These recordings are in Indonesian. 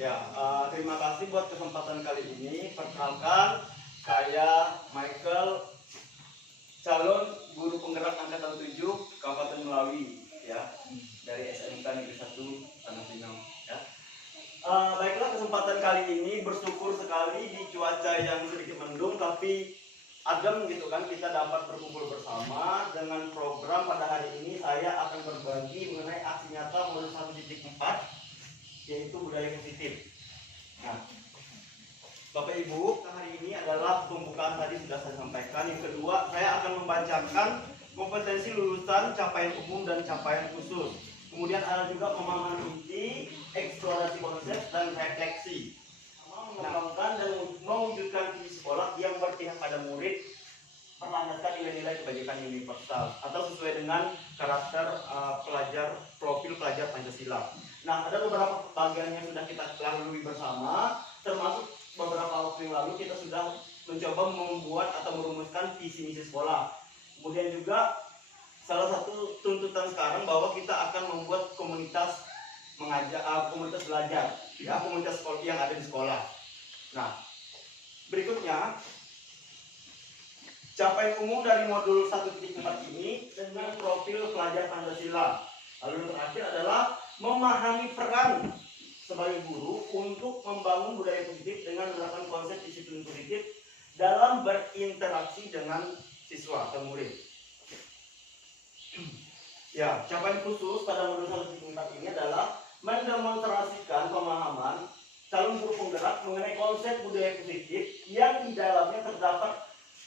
Ya, terima kasih buat kesempatan kali ini. Perkenalkan, saya Michael, calon guru penggerak angkatan 7 Kabupaten Melawi, ya, dari SMK Negeri 1 Tanah Pinang. Ya. Baiklah, kesempatan kali ini bersyukur sekali di cuaca yang sedikit mendung tapi adem gitu kan, kita dapat berkumpul bersama. Dengan program pada hari ini saya akan berbagi mengenai aksi nyata modul 1.4, yaitu budaya positif. Nah, Bapak Ibu, hari ini adalah pembukaan tadi sudah saya sampaikan. Yang kedua, saya akan membacakan kompetensi lulusan, capaian umum dan capaian khusus. Kemudian ada juga pemahaman inti, eksplorasi konsep dan refleksi. Mengembangkan dan mewujudkan visi sekolah yang berpihak pada murid, berlandaskan nilai-nilai kebajikan universal atau sesuai dengan karakter profil pelajar Pancasila. Nah, ada beberapa bagian yang sudah kita lalui bersama, termasuk beberapa waktu yang lalu kita sudah mencoba membuat atau merumuskan visi misi sekolah. Kemudian juga salah satu tuntutan sekarang bahwa kita akan membuat komunitas komunitas belajar, ya, komunitas sekolah yang ada di sekolah. Nah, berikutnya capaian umum dari modul 1.4 ini dengan profil pelajar Pancasila. Lalu yang terakhir adalah memahami peran sebagai guru untuk membangun budaya positif dengan menerapkan konsep disiplin positif dalam berinteraksi dengan siswa atau murid. Ya, capaian khusus pada modul 1.4 ini adalah mendemonstrasikan pemahaman calon guru penggerak mengenai konsep budaya positif yang di dalamnya terdapat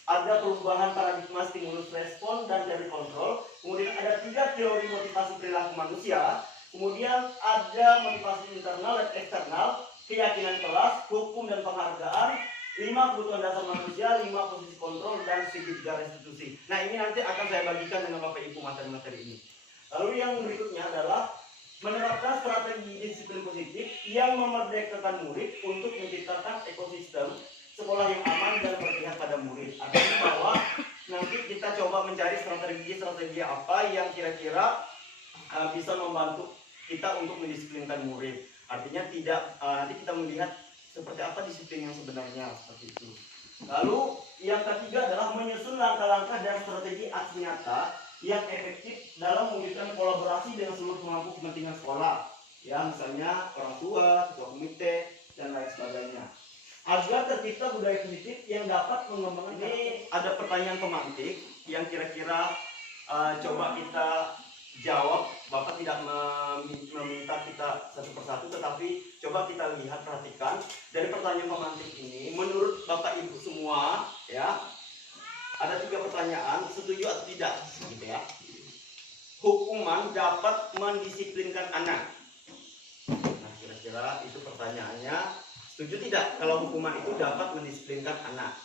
ada perubahan paradigma stimulus respon dan teori kontrol. Kemudian ada 3 teori motivasi perilaku manusia. Kemudian ada motivasi internal dan eksternal, keyakinan kelas, hukum dan penghargaan, 5 kebutuhan dasar manusia, 5 posisi kontrol, dan segitiga restitusi. Nah, ini nanti akan saya bagikan dengan Bapak Ibu materi-materi ini. Lalu yang berikutnya adalah menerapkan strategi disiplin positif yang memerdekakan murid untuk menciptakan ekosistem sekolah yang aman dan berpihak pada murid. Artinya bahwa nanti kita coba mencari strategi apa yang kira-kira bisa membantu kita untuk mendisiplinkan murid. Artinya nanti kita melihat seperti apa disiplin yang sebenarnya, seperti itu. Lalu yang ketiga adalah menyusun langkah-langkah dan strategi aksi nyata yang efektif dalam mewujudkan kolaborasi dengan seluruh pemangku kepentingan sekolah, ya, misalnya orang tua, ketua komite, dan lain sebagainya, agar tercipta budaya positif yang dapat mengembangkan. Ini ada pertanyaan pemantik yang kira-kira coba kita jawab. Bapak tidak meminta kita satu persatu, tetapi coba kita lihat, perhatikan dari pertanyaan pemantik ini. Menurut Bapak Ibu semua, ya, ada 3 pertanyaan, setuju atau tidak, gitu ya. Hukuman dapat mendisiplinkan anak. Nah, kira-kira itu pertanyaannya. Setuju tidak kalau hukuman itu dapat mendisiplinkan anak?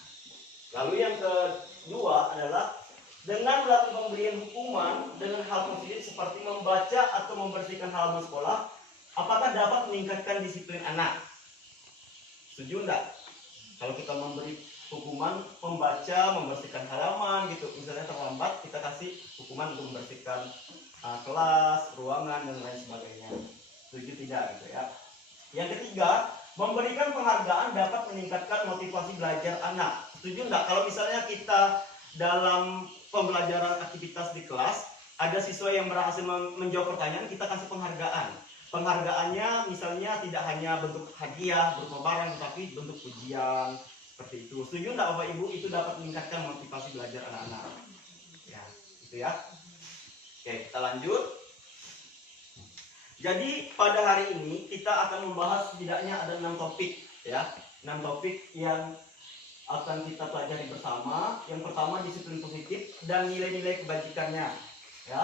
Lalu yang kedua adalah dengan melakukan pemberian hukuman dengan hal positif seperti membaca atau membersihkan halaman sekolah, apakah dapat meningkatkan disiplin anak? Setuju enggak? Kalau kita memberi hukuman membaca, membersihkan halaman gitu, misalnya terlambat, kita kasih hukuman untuk membersihkan kelas, ruangan, dan lain sebagainya. Setuju tidak gitu ya? Yang ketiga, memberikan penghargaan dapat meningkatkan motivasi belajar anak. Setuju enggak? Kalau misalnya kita dalam pembelajaran aktivitas di kelas, ada siswa yang berhasil menjawab pertanyaan, kita kasih penghargaan. Penghargaannya misalnya tidak hanya bentuk hadiah, berupa barang, tetapi bentuk pujian, seperti itu. Setuju enggak Bapak Ibu? Itu dapat meningkatkan motivasi belajar anak-anak. Ya, gitu ya. Oke, kita lanjut. Jadi pada hari ini kita akan membahas setidaknya ada 6 topik, ya. 6 topik yang akan kita pelajari bersama. Yang pertama disiplin positif dan nilai-nilai kebajikannya, ya.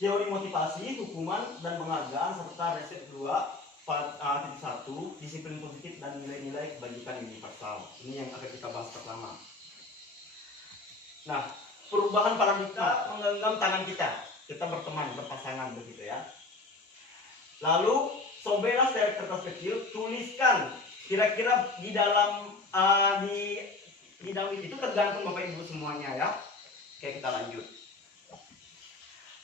Teori motivasi, hukuman dan penghargaan serta resep 2.1 disiplin positif dan nilai-nilai kebajikan universal. Ini yang akan kita bahas pertama. Nah, perubahan paradigma menggenggam tangan kita berteman, berpasangan begitu ya. Lalu sobelah dari kertas kecil, tuliskan kira-kira di dalam di dalam itu tergantung Bapak Ibu semuanya ya. Oke, kita lanjut.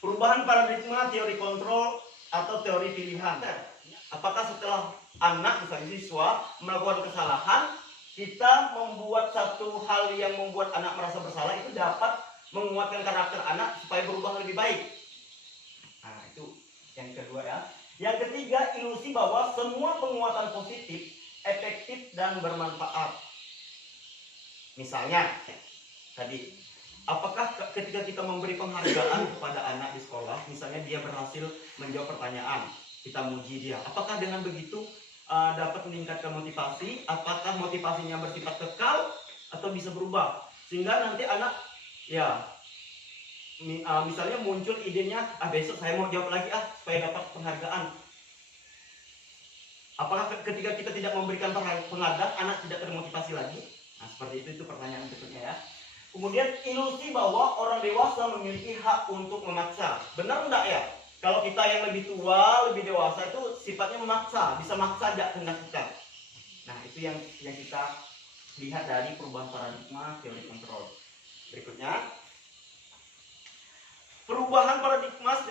Perubahan paradigma teori kontrol atau teori pilihan. Apakah setelah anak misalnya siswa melakukan kesalahan, kita membuat satu hal yang membuat anak merasa bersalah itu dapat menguatkan karakter anak supaya berubah lebih baik. Nah, itu yang kedua ya. Yang ketiga, ilusi bahwa semua penguatan positif efektif dan bermanfaat. Misalnya tadi, apakah ketika kita memberi penghargaan kepada anak di sekolah, misalnya dia berhasil menjawab pertanyaan, kita muji dia, apakah dengan begitu dapat meningkatkan motivasi? Apakah motivasinya bersifat kekal atau bisa berubah? Sehingga nanti anak ya misalnya muncul idenya, besok saya mau jawab lagi supaya dapat penghargaan. Apakah ketika kita tidak memberikan penghargaan, anak tidak termotivasi lagi? Nah, seperti itu pertanyaan berikutnya ya. Kemudian ilusi bahwa orang dewasa memiliki hak untuk memaksa. Benar enggak ya? Kalau kita yang lebih tua, lebih dewasa itu sifatnya memaksa, bisa maksa aja kehendak kita. Nah, itu yang kita lihat dari perubahan paradigma teori kontrol. Berikutnya, perubahan paradigma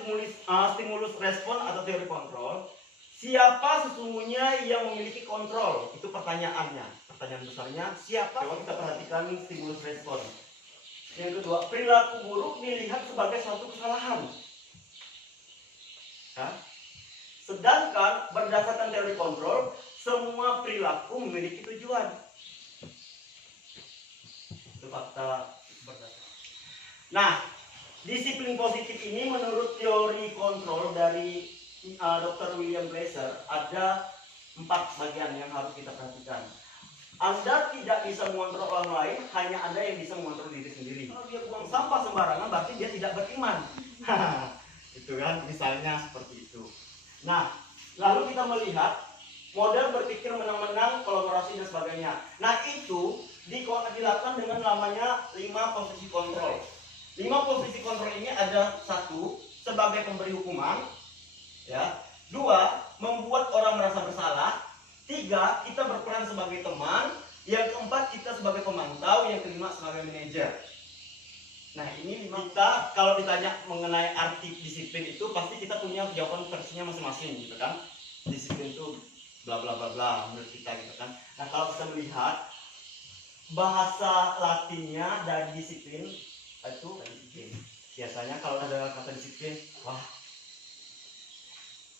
stimulus respon atau teori kontrol. Siapa sesungguhnya yang memiliki kontrol? Itu pertanyaannya. Pertanyaan besarnya, siapa? Coba kita perhatikan stimulus respon. Yang kedua, perilaku buruk dilihat sebagai suatu kesalahan. Sedangkan berdasarkan teori kontrol, semua perilaku memiliki tujuan. Itu fakta berdasarkan. Nah, disiplin positif ini menurut teori kontrol dari Dr. William Glasser ada 4 bagian yang harus kita perhatikan. Anda tidak bisa mengontrol orang lain, hanya Anda yang bisa mengontrol diri sendiri. Kalau dia buang sampah sembarangan, berarti dia tidak beriman. Itu kan, misalnya seperti itu. Nah, lalu kita melihat model berpikir menang-menang, kolaborasi dan sebagainya. Nah, itu dilakukan dengan namanya 5 posisi kontrol. 5 posisi kontrol ini ada 1 sebagai pemberi hukuman, ya. 2 membuat orang merasa bersalah. 3 kita berperan sebagai teman. Yang keempat kita sebagai pemantau. Yang kelima sebagai manajer. Nah, ini kita kalau ditanya mengenai arti disiplin itu pasti kita punya jawaban versinya masing-masing gitu kan. Disiplin itu bla bla bla bla menurut kita gitu kan. Nah, kalau kita melihat bahasa Latinnya dari disiplin itu disiplin. Biasanya kalau ada kata disiplin, wah,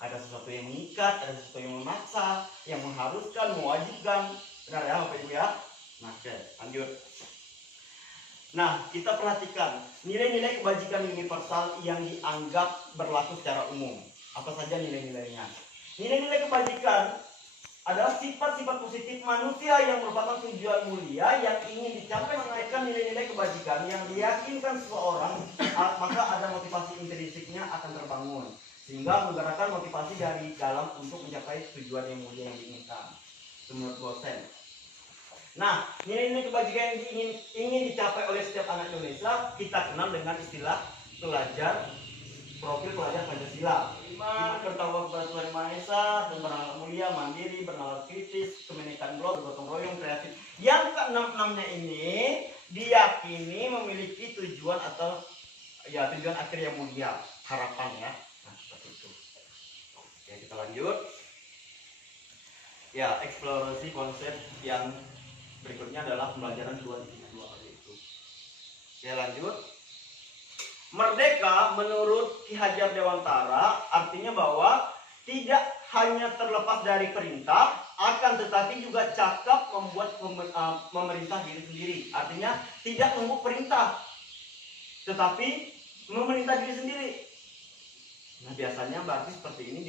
ada sesuatu yang mengikat, ada sesuatu yang memaksa, yang mengharuskan, mewajibkan. Benar ya Bapak Ibu ya? Nah, oke, lanjut. Nah, kita perhatikan nilai-nilai kebajikan universal yang dianggap berlaku secara umum. Apa saja nilai-nilainya? Nilai-nilai kebajikan adalah sifat-sifat positif manusia yang merupakan tujuan mulia yang ingin dicapai. Menaikkan nilai-nilai kebajikan yang diyakinkan seseorang, maka ada motivasi intrinsiknya akan terbangun, sehingga menggerakkan motivasi dari dalam untuk mencapai tujuan yang mulia yang diinginkan. Menurut Gosen. Nah, nilai-nilai kebajikan yang ingin dicapai oleh setiap anak Indonesia kita kenal dengan istilah profil pelajar Pancasila. 5. Bertanggung kepada Tuhan Yang Maha Esa, dan berakhlak mulia, mandiri, bernalar kritis, kebinekaan bergotong royong, kreatif. Yang ke-6-nya ini diyakini memiliki tujuan atau ya tujuan akhir yang mulia, harapan ya. Nah, seperti itu. Oke, kita lanjut. Ya, eksplorasi konsep yang berikutnya adalah pembelajaran 2.2 itu. Ya, lanjut. Merdeka menurut Ki Hajar Dewantara artinya bahwa tidak hanya terlepas dari perintah, akan tetapi juga cakap membuat memerintah diri sendiri. Artinya tidak menunggu perintah, tetapi memerintah diri sendiri. Nah, biasanya berarti seperti ini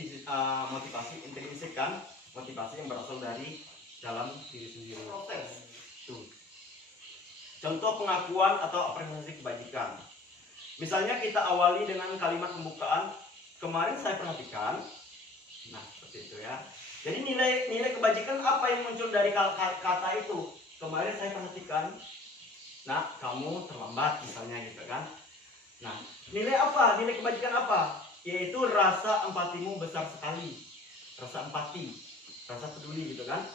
motivasi intrinsik kan, motivasi yang berasal dari dalam diri sendiri. Proses. Tuh. Contoh pengakuan atau apresiasi kebajikan. Misalnya kita awali dengan kalimat pembukaan, kemarin saya perhatikan. Nah, seperti itu ya. Jadi nilai kebajikan apa yang muncul dari kata itu? Kemarin saya perhatikan. Nah, kamu terlambat misalnya gitu kan. Nah, nilai apa? Nilai kebajikan apa? Yaitu rasa empatimu besar sekali. Rasa empati, rasa peduli gitu kan.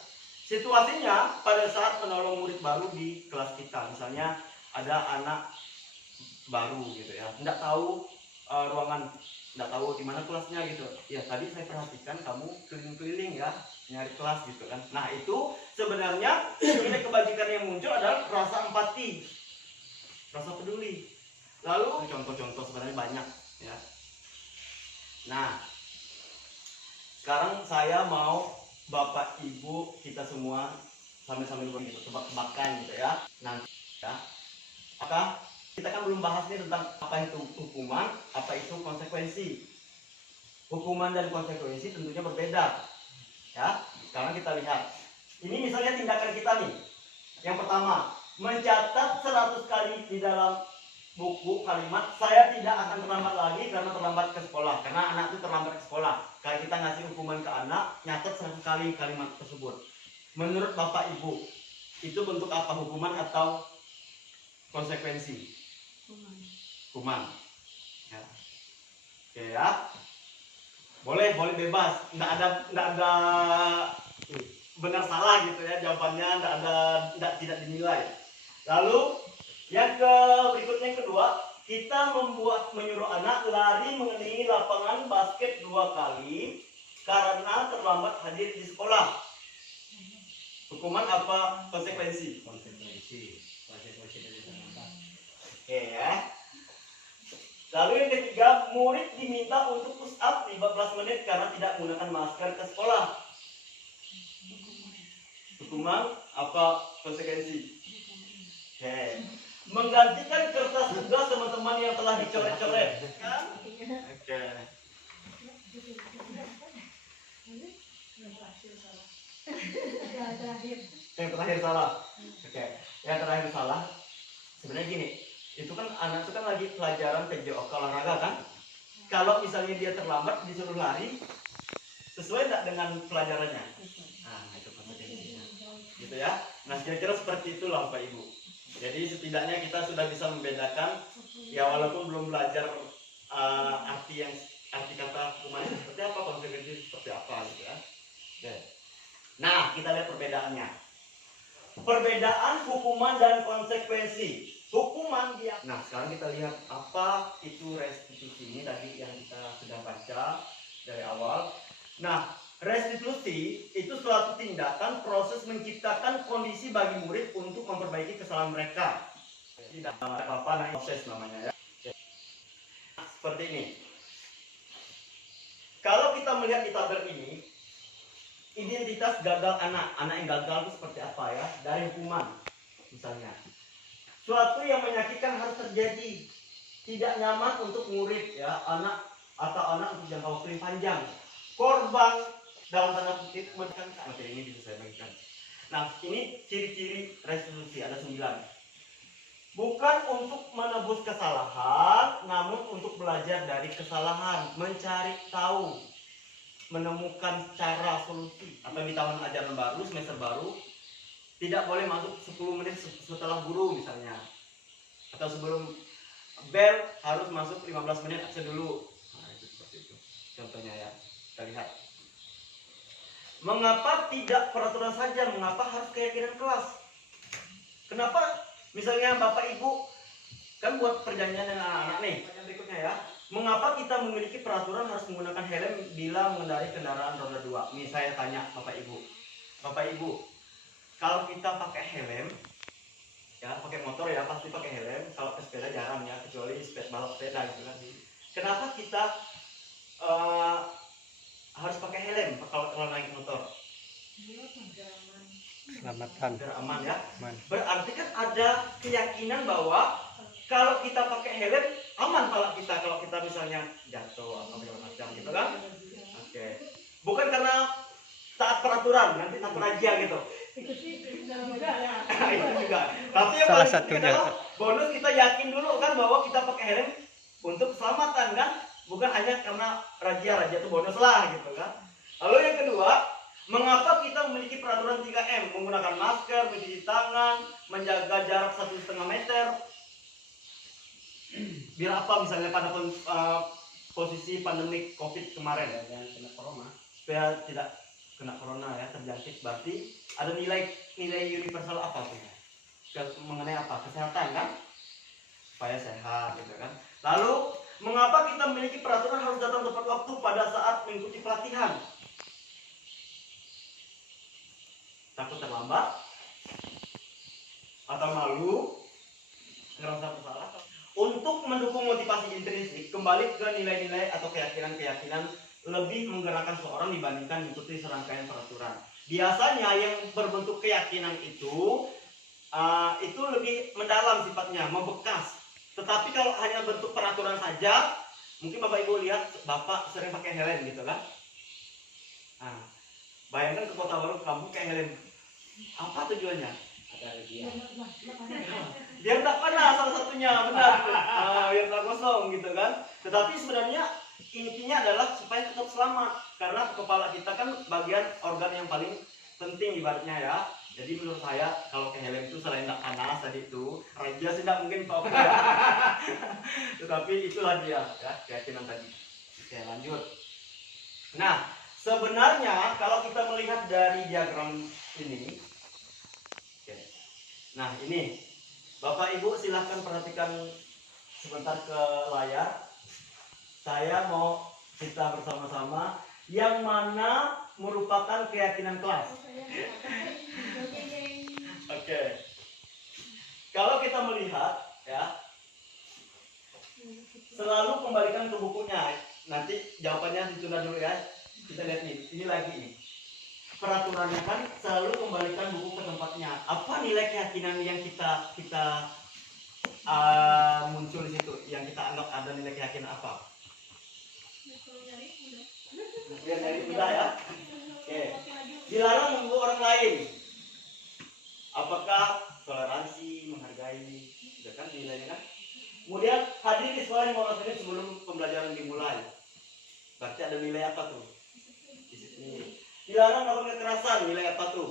Situasinya pada saat menolong murid baru di kelas kita. Misalnya ada anak baru gitu ya, nggak tahu ruangan, nggak tahu di mana kelasnya gitu. Ya, tadi saya perhatikan kamu keliling-keliling ya, nyari kelas gitu kan. Nah itu sebenarnya nilai kebajikan yang muncul adalah rasa empati, rasa peduli. Lalu contoh-contoh sebenarnya banyak ya. Nah sekarang saya mau Bapak Ibu kita semua sambil-sambil tebak-tebakan gitu ya. Nanti ya. Maka kita kan belum bahas nih tentang apa itu hukuman, apa itu konsekuensi. Hukuman dan konsekuensi tentunya berbeda. Ya, sekarang kita lihat. Ini misalnya tindakan kita nih. Yang pertama, mencatat 100 kali di dalam buku kalimat saya tidak akan terlambat lagi karena terlambat ke sekolah. Karena anak itu terlambat ke sekolah. Kalau kita ngasih hukuman ke anak, nyatat 100 kali kalimat tersebut. Menurut Bapak Ibu, itu bentuk apa? Hukuman atau konsekuensi? Hukuman. Ya. Oke ya. Boleh bebas. Nggak ada benar salah gitu ya jawabannya, tidak dinilai. Lalu yang berikutnya yang kedua, kita menyuruh anak lari mengelilingi lapangan basket 2 kali karena terlambat hadir di sekolah. Hukuman apa konsekuensi? Konsekuensi dari terlambat. Oke ya. Lalu yang ketiga, murid diminta untuk push up 15 menit karena tidak menggunakan masker ke sekolah. Hukuman apa konsekuensi? Oke. Menggantikan kertas tugas teman-teman yang telah dicoret-coret. Kan? Oke. Yang terakhir salah. Oke. Yang terakhir salah. Sebenarnya gini, itu kan anak itu kan lagi pelajaran PJOK olahraga kan. Kalau misalnya dia terlambat disuruh lari, sesuai tidak dengan pelajarannya? Nah itu konsekuensinya gitu ya. Nah kira-kira seperti itulah Bapak Ibu. Jadi setidaknya kita sudah bisa membedakan ya, walaupun belum belajar arti kata hukuman itu seperti apa, konsekuensi seperti apa gitu ya. Oke. Nah kita lihat perbedaannya. Perbedaan hukuman dan konsekuensi. Hukuman dia. Nah sekarang kita lihat apa itu restitusi. Ini tadi yang kita sudah baca dari awal. Nah restitusi itu suatu tindakan proses menciptakan kondisi bagi murid untuk memperbaiki kesalahan mereka. Tidak apa-apa, nah proses namanya ya. Nah, seperti ini. Kalau kita melihat di tabel ini, identitas gagal anak yang gagal itu seperti apa ya? Dari hukuman misalnya. Suatu yang menyakitkan harus terjadi. Tidak nyaman untuk murid ya, anak untuk jangka waktu yang panjang. Korban dalam tanda kutip menekan materi ini bisa saya bagikan. Nah, ini ciri-ciri restitusi ada 9. Bukan untuk menebus kesalahan, namun untuk belajar dari kesalahan, mencari tahu, menemukan cara solusi. Atau di tahun ajaran baru, semester baru, tidak boleh masuk 10 menit setelah guru misalnya. Atau sebelum bel harus masuk 15 menit absen dulu. Nah, itu seperti itu. Contohnya ya, kita lihat. Mengapa tidak peraturan saja? Mengapa harus keyakinan kelas? Kenapa misalnya Bapak Ibu kan buat perjanjian dengan anak-anak nih. Yang berikutnya ya. Mengapa kita memiliki peraturan harus menggunakan helm bila mengendarai kendaraan roda 2? Nih saya tanya Bapak Ibu. Bapak Ibu, kalau kita pakai helm, ya pakai motor ya pasti pakai helm. Kalau ke sepeda jarang ya, kecuali balap sepeda gitu kan. Kenapa kita harus pakai helm kalau naik motor? Selamatan. Biar aman ya. Aman. Berarti kan ada keyakinan bahwa kalau kita pakai helm aman kalau kita misalnya jatuh atau segala macam gitu kan? Oke. Bukan karena taat peraturan, nanti takut aja gitu. Itu juga. Tapi yang Salah paling penting satunya. adalah bonus kita yakin dulu kan bahwa kita pakai helm untuk keselamatan kan, bukan hanya karena raja itu bonus lah gitu kan. Lalu yang kedua, mengapa kita memiliki peraturan 3M? Menggunakan masker, mencuci tangan, menjaga jarak 1,5 meter. Biar apa misalnya pada posisi pandemik COVID kemarin ya, yang kena corona, supaya tidak kena corona ya, terjangkit. Berarti ada nilai universal apa tuh? Mengenai apa? Kesehatan kan? Supaya sehat gitu kan. Lalu mengapa kita memiliki peraturan harus datang tepat waktu pada saat mengikuti pelatihan? takut terlambat, atau malu, ngerasa bersalah. Untuk mendukung motivasi intrinsik, kembali ke nilai-nilai atau keyakinan-keyakinan lebih menggerakkan seorang dibandingkan mengikuti serangkaian peraturan. Biasanya yang berbentuk keyakinan itu lebih mendalam sifatnya, membekas. Tetapi kalau hanya bentuk peraturan saja, mungkin Bapak Ibu lihat Bapak sering pakai helm gitu kan? Nah, bayangkan ke Kota Baru kamu pakai helm, apa tujuannya? Ada dia. Biar tak panas salah satunya, benar. Biar tak kosong gitu kan. Tetapi sebenarnya intinya adalah supaya tetap selamat, karena kepala kita kan bagian organ yang paling penting ibaratnya ya. Jadi menurut saya kalau ke helm itu selain tak panas tadi itu, raja sih tidak mungkin top ya. Tetapi itulah dia ya keyakinan tadi. Oke, lanjut. Nah, sebenarnya kalau kita melihat dari diagram ini, oke. Nah ini Bapak Ibu silahkan perhatikan sebentar ke layar. Saya mau kita bersama-sama yang mana merupakan keyakinan kelas. Oke. Kalau kita melihat ya, selalu kembalikan ke bukunya. Nanti jawabannya ditunda dulu ya. Kita lihat nih, ini lagi nih. Peraturannya kan selalu kembalikan buku ke tempatnya. Apa nilai keyakinan yang kita muncul di situ, yang kita anggap ada nilai keyakinan apa? Biar dari mudah ya. Oke. Dilarang mengganggu orang lain. Apakah toleransi, menghargai, itu kan nilainya kan? Kemudian hadir di sekolah 15 menit sebelum pembelajaran dimulai. Berarti ada nilai apa tuh? Disiplin. Dilarang melakukan kekerasan, nilai apa tuh?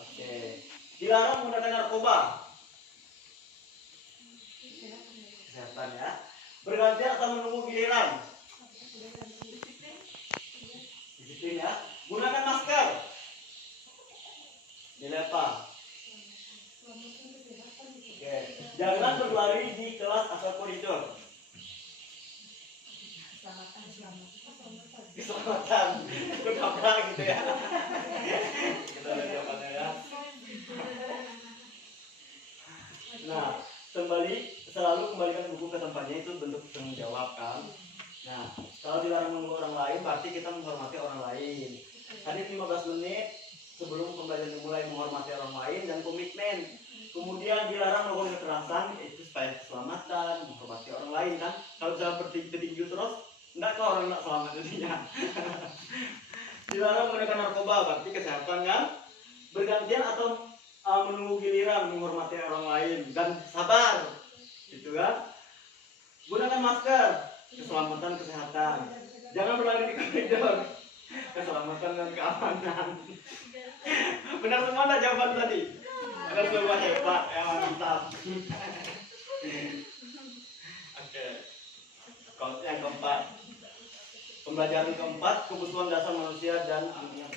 Oke. Dilarang menggunakan narkoba. Kesehatan ya. Bergantian atau menunggu giliran. Disiplin ya. Gunakan masker. Nilai apa? Oke. Jangan berlari di kelas atau koridor. Keselamatan. Ketabrak gitu ya. Kita lihat jawabannya ya. Nah, selalu kembalikan buku ke tempatnya, itu bentuk tanggung jawab kan. Nah, kalau dilarang mengganggu orang lain berarti kita menghormati orang lain. Tadi 15 menit sebelum pembelajaran dimulai, menghormati orang lain dan komitmen. Kemudian dilarang melakukan kekerasan, itu supaya keselamatan, menghormati orang lain kan. Kalau saya bertinju terus, enggak kok orang enggak selamat jadinya. Dilarang menggunakan narkoba berarti kesehatan kan. Bergantian atau menunggu giliran, menghormati orang lain dan sabar, gitu kan. Gunakan masker, keselamatan, kesehatan. Jangan berlari di koridor, keselamatan dan keamanan. Benar semua ada jawaban tadi. Ada semua hebat, ya mantap. Oke. Yang keempat, pembelajaran keempat, kebutuhan dasar manusia dan ambilan.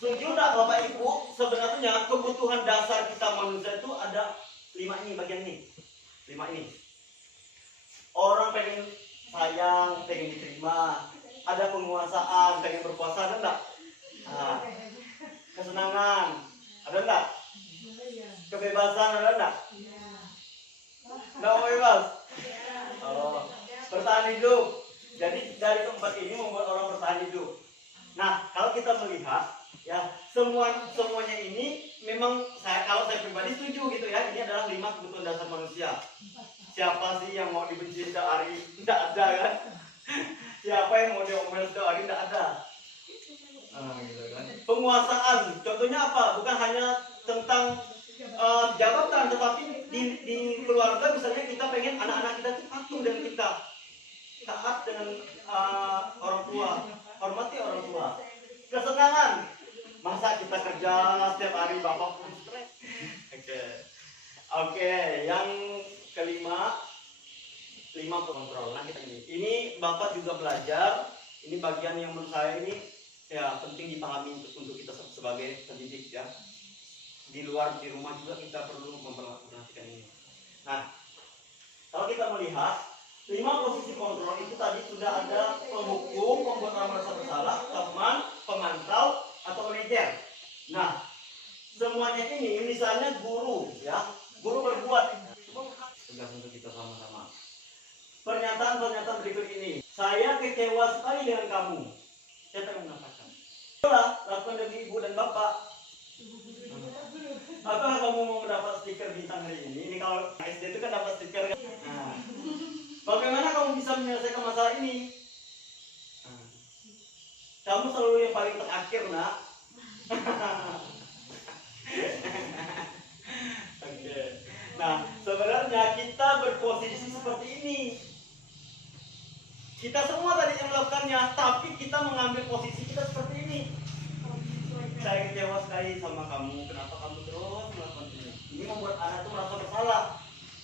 Setuju tak Bapak Ibu? Sebenarnya kebutuhan dasar kita manusia itu ada 5 ini, bagian ini. 5 ini. Orang pengen sayang, pengen diterima, ada penguasaan, pengen berkuasa, ada enggak? Nah, kesenangan, ada enggak? Kebebasan, ada enggak? Enggak mau bebas? Oh, bertahan hidup. Jadi dari keempat ini membuat orang bertahan hidup. Nah, kalau kita melihat ya semuanya ini memang kalau saya pribadi setuju gitu ya. Ini adalah 5 kebutuhan dasar manusia. Siapa sih yang mau dibenci setiap hari? Tidak ada kan? Siapa yang mau diomel setiap hari? Tidak ada. Gitu kan. Penguasaan, contohnya apa? Bukan hanya tentang jabatan, tetapi di keluarga misalnya kita pengen anak-anak kita itu patuh dengan kita, taat dengan orang tua, hormati orang tua. Kesenangan, masa kita kerja setiap hari bapak pun stres. Oke, yang kelima, 5 kontrol. Nah kita ini bapak juga belajar. Ini bagian yang menurut saya ini ya penting dipahami untuk kita sebagai pendidik ya. Di luar di rumah juga kita perlu memperhatikan ini. Nah, kalau kita melihat 5 posisi kontrol itu tadi sudah ada penghukum, pembuat orang merasa bersalah, teman, pemantau, manajer. Nah, semuanya ini misalnya guru, ya, guru berbuat tugas untuk kita sama-sama. Pernyataan-pernyataan berikut ini. Saya kecewa sekali dengan kamu. Siapa yang mengatakan? Lakukan demi ibu dan bapak. Apakah kamu mau mendapat stiker bintang hari ini? Ini kalau SD itu kan dapat stiker. Nah, bagaimana kamu bisa menyelesaikan masalah ini? Kamu selalu yang paling terakhir, nak. Oke. Nah, sebenarnya kita berposisi seperti ini. Kita semua tadi yang melakukannya, tapi kita mengambil posisi kita seperti ini. Saya kecewa sekali sama kamu. Kenapa kamu terus melakukan ini? Ini membuat anak itu merasa bersalah.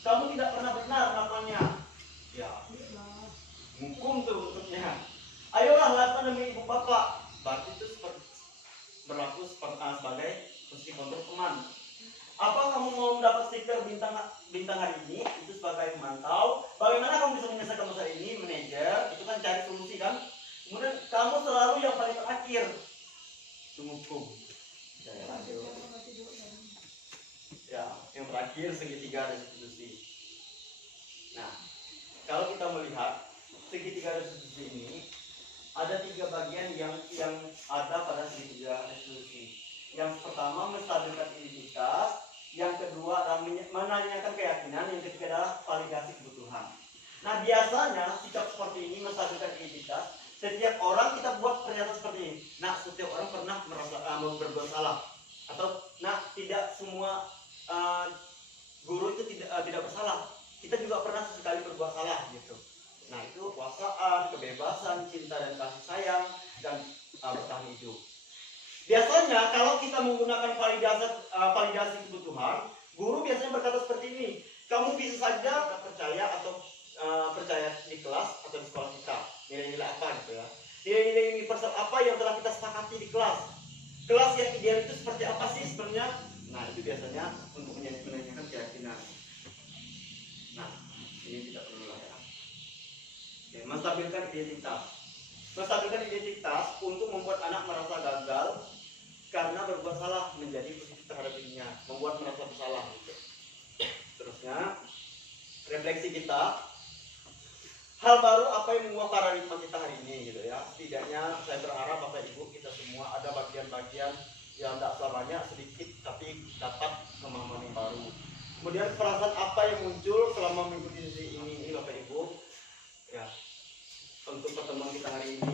Kamu tidak pernah benar melakukannya. Ya, hukum tuh untuknya. Ayolah lakukan demi ibu bapak. Berarti itu berlaku sebagai posisi kontrol teman. Apa kamu mau mendapat stiker bintang hari ini? Itu sebagai pemantau. Bagaimana kamu bisa menyelesaikan masalah ini? Manajer, itu kan cari solusi kan. Kemudian kamu selalu yang paling terakhir. Hukum. Ya, yang terakhir segitiga restitusi. Nah, kalau kita melihat segitiga restitusi ini, ada 3 bagian yang ada pada segitiga restitusi. Yang pertama menstabilkan identitas, yang kedua adalah menanyakan keyakinan, yang ketiga adalah validasi kebutuhan. Nah, biasanya sikap seperti ini menstabilkan identitas. Setiap orang kita buat pernyataan seperti ini. Nah, setiap orang pernah merasa berbuat salah, atau nah tidak semua guru itu tidak bersalah. Kita juga pernah sesekali berbuat salah gitu. Nah, itu kekuasaan, kebebasan, cinta dan kasih sayang, dan bertahan hidup. Biasanya kalau kita menggunakan validasi kebutuhan, guru biasanya berkata seperti ini. Kamu bisa saja percaya atau percaya di kelas atau di sekolah kita. Nilai-nilai apa gitu ya. Nilai-nilai universal apa yang telah kita sepakati di kelas. Kelas yang ideal itu seperti apa sih sebenarnya? Nah, itu biasanya untuk menanyakan keyakinan. Nah, ini tidak perlu lah ya. Oke, menstabilkan identitas. Menstabilkan identitas untuk membuat anak merasa gagal karena berbuat salah, menjadi positif terhadap dirinya, membuat merasa bersalah gitu. Terusnya, refleksi kita. Hal baru apa yang mengubah paradigma kita hari ini gitu ya. Setidaknya saya berharap Bapak Ibu kita semua ada bagian-bagian yang tidak selamanya sedikit tapi dapat pemahaman yang baru. Kemudian perasaan apa yang muncul selama mengikuti sesi ini Bapak Ibu? Ya, untuk pertemuan kita hari ini